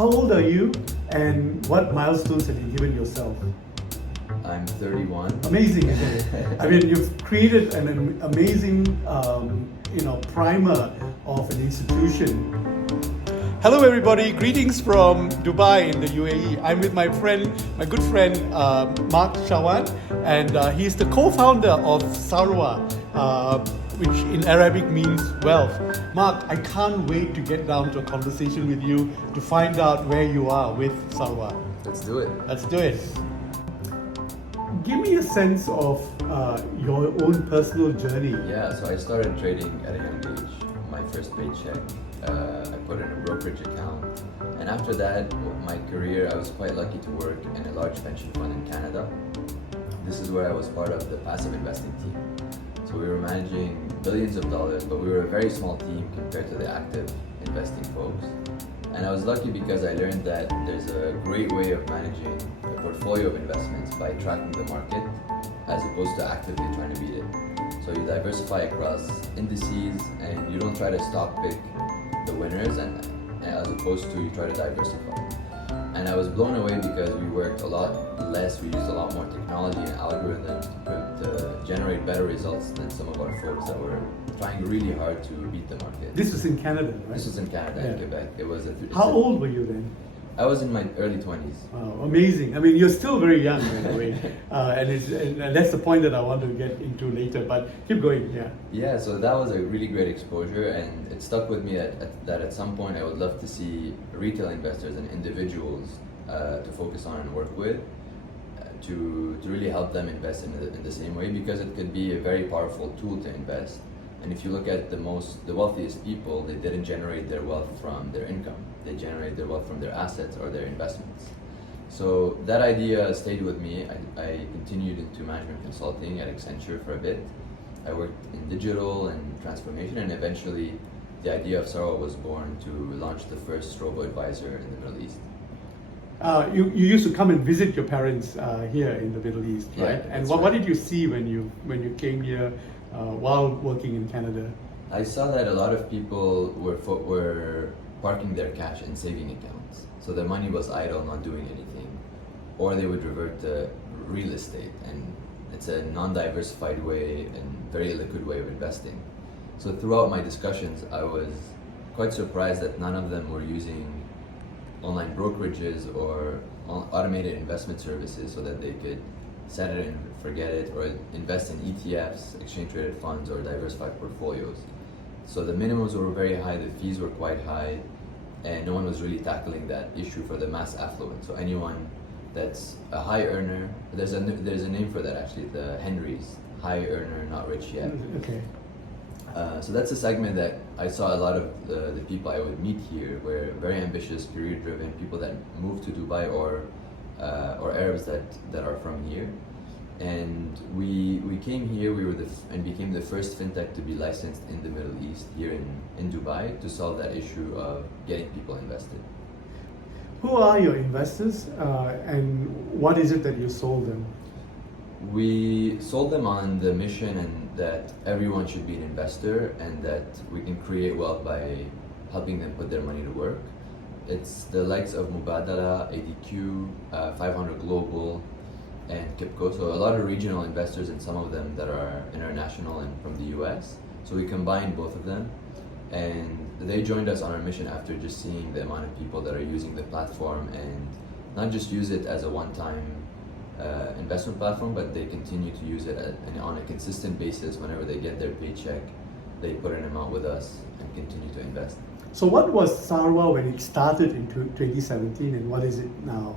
How old are you, and what milestones have you given yourself? I'm 31. Amazing, isn't it? I mean, you've created an amazing, primer of an institution. Hello, everybody. Greetings from Dubai in the UAE. I'm with my good friend, Mark Shawan, and he's the co-founder of Sarwa, which in Arabic means wealth. Mark, I can't wait to get down to a conversation with you to find out where you are with Sarwa. Let's do it. Let's do it. Give me a sense of your own personal journey. Yeah, so I started trading at a young age. My first paycheck, I put in a brokerage account. And after that, my career, I was quite lucky to work in a large pension fund in Canada. This is where I was part of the passive investing team. So we were managing billions of dollars, but we were a very small team compared to the active investing folks. And I was lucky because I learned that there's a great way of managing a portfolio of investments by tracking the market as opposed to actively trying to beat it. So you diversify across indices and you don't try to stock pick the winners and as opposed to you try to diversify. And I was blown away because we worked a lot less, we used a lot more technology and algorithms to generate better results than some of our folks that were trying really hard to beat the market. This was in Canada, right? This was in Canada, in Quebec. It was How old were you then? I was in my early 20s. Wow, amazing. I mean, you're still very young, by the way. And that's the point that I want to get into later, but keep going, yeah. Yeah, so that was a really great exposure, and it stuck with me that at some point I would love to see retail investors and individuals to focus on and work with to really help them invest in the same way, because it could be a very powerful tool to invest. And if you look at the wealthiest people, they didn't generate their wealth from their income. They generate their wealth from their assets or their investments. So that idea stayed with me. I continued into management consulting at Accenture for a bit. I worked in digital and transformation, and eventually the idea of Sarwa was born to launch the first robo-advisor in the Middle East. You used to come and visit your parents here in the Middle East, right? Yeah, And what did you see when you came here while working in Canada? I saw that a lot of people were parking their cash in saving accounts. So the money was idle, not doing anything. Or they would revert to real estate, and it's a non-diversified way and very illiquid way of investing. So throughout my discussions, I was quite surprised that none of them were using online brokerages or automated investment services so that they could set it and forget it, or invest in ETFs, exchange traded funds, or diversified portfolios. So the minimums were very high, the fees were quite high, and no one was really tackling that issue for the mass affluent. So anyone that's a high earner, there's a name for that actually, the Henrys, high earner, not rich yet. Okay. So that's a segment that I saw a lot of the people I would meet here were very ambitious, career-driven, people that moved to Dubai or Arabs that are from here. And we came here, and became the first fintech to be licensed in the Middle East here in Dubai to solve that issue of getting people invested. Who are your investors and what is it that you sold them? We sold them on the mission and that everyone should be an investor and that we can create wealth by helping them put their money to work. It's the likes of Mubadala, ADQ, 500 Global, and Kipco. So a lot of regional investors and some of them that are international and from the US. So we combined both of them, and they joined us on our mission after just seeing the amount of people that are using the platform, and not just use it as a one-time investment platform, but they continue to use it on a consistent basis. Whenever they get their paycheck, they put an amount with us and continue to invest. So what was Sarwa when it started in 2017, and what is it now?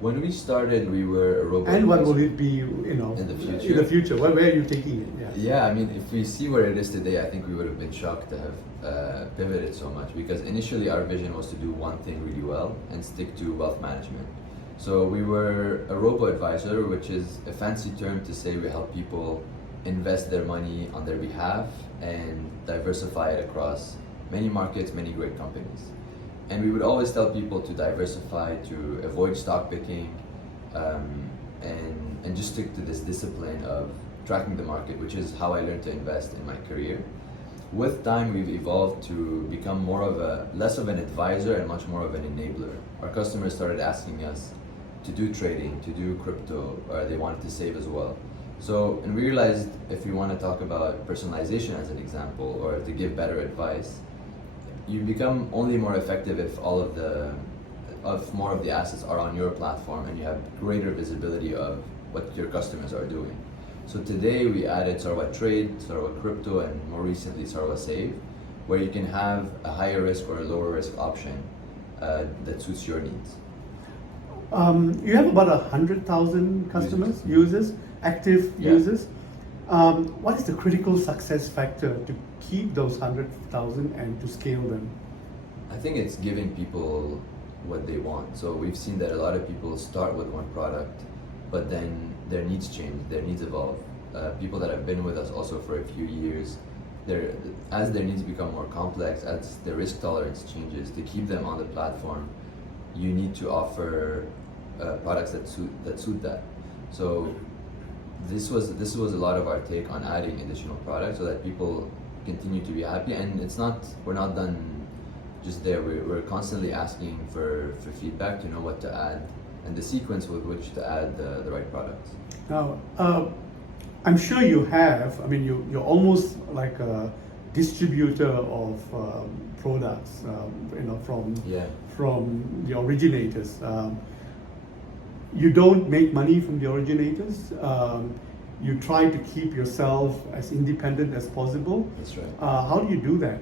When we started, we were a robot. And what will it be, in the future? In the future, where are you taking it? Yes. Yeah, I mean, if we see where it is today, I think we would have been shocked to have pivoted so much, because initially our vision was to do one thing really well and stick to wealth management. So we were a robo-advisor, which is a fancy term to say we help people invest their money on their behalf and diversify it across many markets, many great companies. And we would always tell people to diversify, to avoid stock picking, and just stick to this discipline of tracking the market, which is how I learned to invest in my career. with time, we've evolved to become less of an advisor and much more of an enabler. Our customers started asking us to do trading, to do crypto, or they wanted to save as well. So, and we realized if we want to talk about personalization as an example, or to give better advice, you become only more effective if more of the assets are on your platform and you have greater visibility of what your customers are doing. So today we added Sarwa Trade, Sarwa Crypto, and more recently Sarwa Save, where you can have a higher risk or a lower risk option that suits your needs. You have about 100,000 customers, users, active users. What is the critical success factor to keep those 100,000 and to scale them? I think it's giving people what they want. So we've seen that a lot of people start with one product, but then their needs change, their needs evolve. People that have been with us also for a few years, as their needs become more complex, as their risk tolerance changes, to keep them on the platform, you need to offer products that suit that. So this was a lot of our take on adding additional products so that people continue to be happy. And we're not done just there. We're constantly asking for feedback to know what to add and the sequence with which to add the right products. Now, I'm sure you have. I mean, you're almost like a distributor of products, from the originators. You don't make money from the originators. You try to keep yourself as independent as possible. That's right. How do you do that?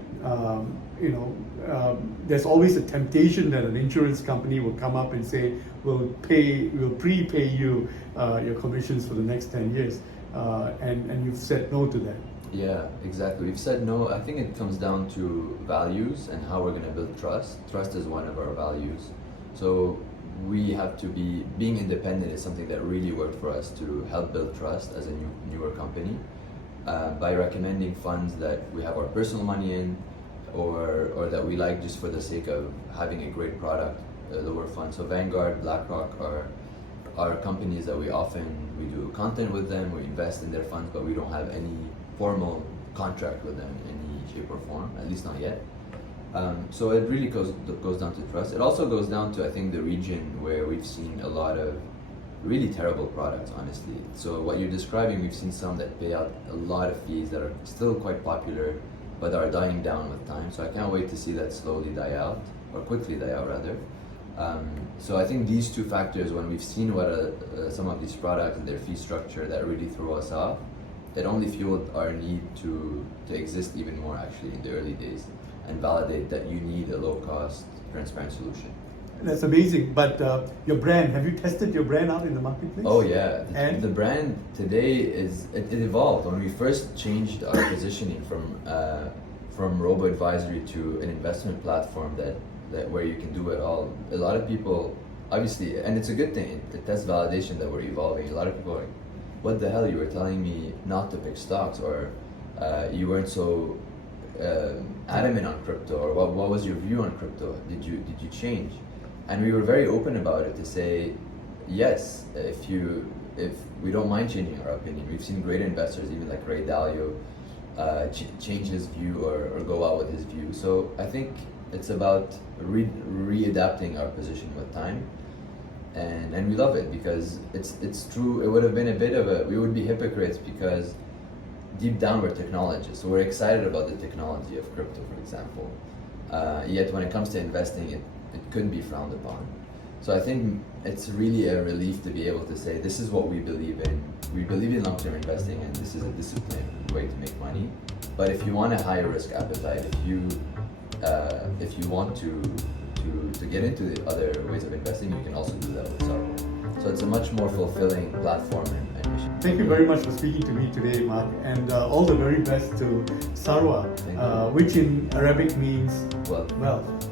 There's always a temptation that an insurance company will come up and say, we'll prepay you your commissions for the next 10 years. And you've said no to that. Yeah, exactly. We've said no. I think it comes down to values and how we're going to build trust. Trust is one of our values. So we have to being independent is something that really worked for us to help build trust as a newer company by recommending funds that we have our personal money in, or that we like just for the sake of having a great product, lower funds. So Vanguard, BlackRock are companies that we do content with them, we invest in their funds, but we don't have any formal contract with them in any shape or form, at least not yet. So it really goes down to trust. It also goes down to, I think, the region where we've seen a lot of really terrible products, honestly. So what you're describing, we've seen some that pay out a lot of fees that are still quite popular, but are dying down with time. So I can't wait to see that slowly die out, or quickly die out rather. So I think these two factors, when we've seen what some of these products and their fee structure that really throw us off, it only fueled our need to exist even more actually in the early days and validate that you need a low-cost, transparent solution. That's amazing. But your brand, have you tested your brand out in the marketplace? Oh yeah, and the brand today it evolved. When we first changed our positioning from robo-advisory to an investment platform that where you can do it all, a lot of people, obviously, and it's a good thing, that's validation that we're evolving. A lot of people are like, what the hell, you were telling me not to pick stocks, or you weren't so adamant on crypto, or what was your view on crypto? Did you change? And we were very open about it to say, yes, if we don't mind changing our opinion. We've seen great investors, even like Ray Dalio, change his view or go out with his view. So I think it's about readapting our position with time, and we love it because it's true. It would have been we would be hypocrites because deep down we're technologists, so we're excited about the technology of crypto, for example. Yet when it comes to investing, it couldn't be frowned upon. So I think it's really a relief to be able to say, this is what we believe in. We believe in long-term investing, and this is a disciplined way to make money. But if you want a higher risk appetite, if you want to get into the other ways of investing, you can also do that with Sarwa. So it's a much more fulfilling platform and mission. Thank you very much for speaking to me today, Mark, and all the very best to Sarwa, which in Arabic means Well. wealth.